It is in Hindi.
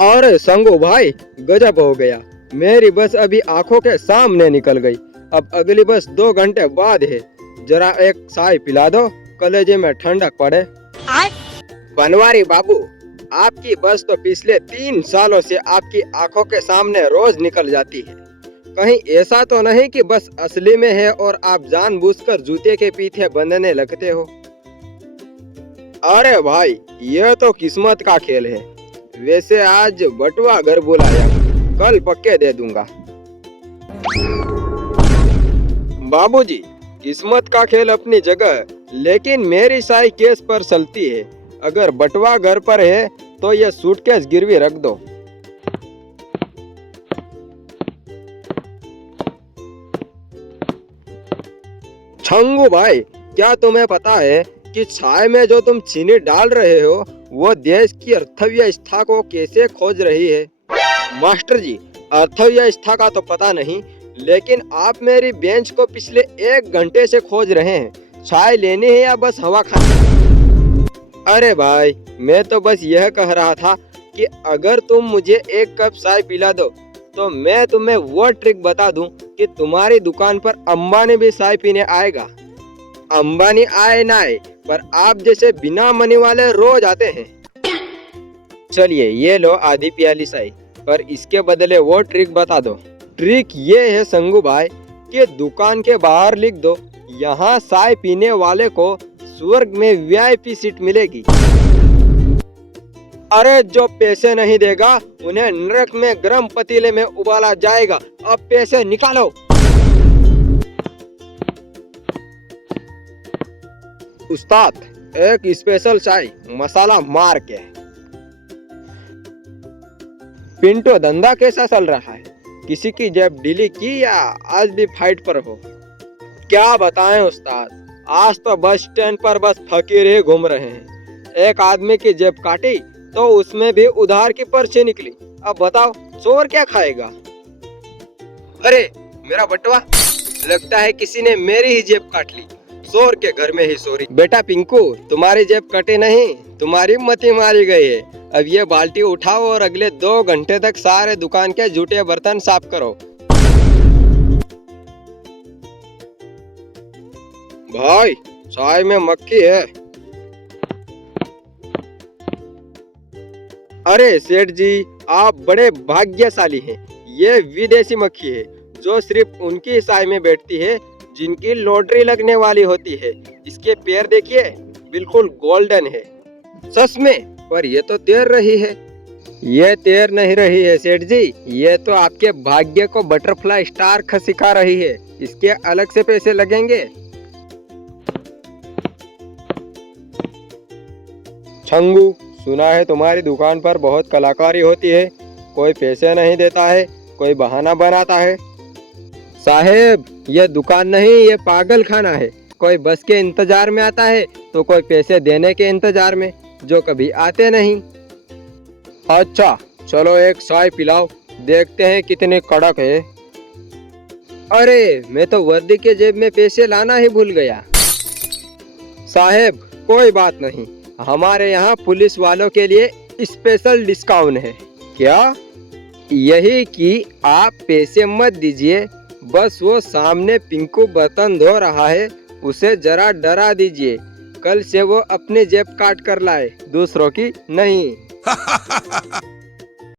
अरे संगू भाई, गजब हो गया। मेरी बस अभी आंखों के सामने निकल गई। अब अगली बस 2 घंटे बाद है। जरा एक चाय पिला दो, कलेजे में ठंडक पड़े। बनवारी बाबू, आपकी बस तो पिछले 3 सालों से आपकी आंखों के सामने रोज निकल जाती है। कहीं ऐसा तो नहीं कि बस असली में है और आप जानबूझकर जूते के पीछे बंधने लगते हो? अरे भाई, यह तो किस्मत का खेल है। वैसे आज बटुआ घर बुलाया, कल पक्के दे दूंगा। बाबूजी, किस्मत का खेल अपनी जगह, लेकिन मेरी साई केस पर चलती है। अगर बटुआ घर पर है तो ये सूटकेस गिरवी रख दो। छंगू भाई, क्या तुम्हें पता है कि चाय में जो तुम चीनी डाल रहे हो वो देश की अर्थव्यवस्था को कैसे खोज रही है? मास्टर जी, अर्थव्यवस्था का तो पता नहीं, लेकिन आप मेरी बेंच को पिछले 1 घंटे से खोज रहे हैं। चाय लेनी है या बस हवा खानी? अरे भाई, मैं तो बस यह कह रहा था कि अगर तुम मुझे 1 कप चाय पिला दो तो मैं तुम्हें वो ट्रिक बता दूं कि तुम्हारी दुकान पर अंबानी भी चाय पीने आएगा। अंबानी आए ना आए, पर आप जैसे बिना मनी वाले रोज आते हैं। चलिए, ये लो आधी प्याली चाय, पर इसके बदले वो ट्रिक बता दो। ट्रिक ये है संगू भाई कि दुकान के बाहर लिख दो, यहाँ चाय पीने वाले को स्वर्ग में वीआईपी सीट मिलेगी। अरे जो पैसे नहीं देगा उन्हें नरक में गर्म पतीले में उबाला जाएगा। अब पैसे निकालो। उस्ताद, एक स्पेशल चाय मसाला मार के। पिंटो, धंधा कैसा चल रहा है? किसी की जेब ढीली की या आज भी फाइट पर हो? क्या बताएं उस्ताद, आज तो बस स्टैंड पर बस फकीर ही घूम रहे हैं। एक आदमी की जेब काटी तो उसमें भी उधार की पर्ची निकली। अब बताओ, चोर क्या खाएगा? अरे मेरा बटुआ, लगता है किसी ने मेरी ही जेब काट ली। चोर के घर में ही चोरी। बेटा पिंकू, तुम्हारी जेब कटे नहीं, तुम्हारी मती मारी गई है। अब ये बाल्टी उठाओ और अगले 2 घंटे तक सारे दुकान के जूठे बर्तन साफ करो। भाई, चाय में मक्खी है। अरे सेठ जी, आप बड़े भाग्यशाली हैं। ये विदेशी मक्खी है जो सिर्फ उनकी चाय में बैठती है जिनकी लॉटरी लगने वाली होती है। इसके पैर देखिए, बिल्कुल गोल्डन है। सच में? पर ये तो तैर रही है। ये तैर नहीं रही है सेठ जी, ये तो आपके भाग्य को बटरफ्लाई स्टार सिखा रही है। इसके अलग से पैसे लगेंगे। छंगू, सुना है तुम्हारी दुकान पर बहुत कलाकारी होती है। कोई पैसे नहीं देता है, कोई बहाना बनाता है। साहेब, ये दुकान नहीं, ये पागल खाना है। कोई बस के इंतजार में आता है तो कोई पैसे देने के इंतजार में, जो कभी आते नहीं। अच्छा चलो, एक चाय पिलाओ, देखते हैं कितने कड़क है। अरे मैं तो वर्दी के जेब में पैसे लाना ही भूल गया। साहेब कोई बात नहीं, हमारे यहाँ पुलिस वालों के लिए स्पेशल डिस्काउंट है। क्या? यही कि आप पैसे मत दीजिए, बस वो सामने पिंकू बर्तन धो रहा है, उसे जरा डरा दीजिए। कल से वो अपनी जेब काट कर लाए, दूसरों की नहीं।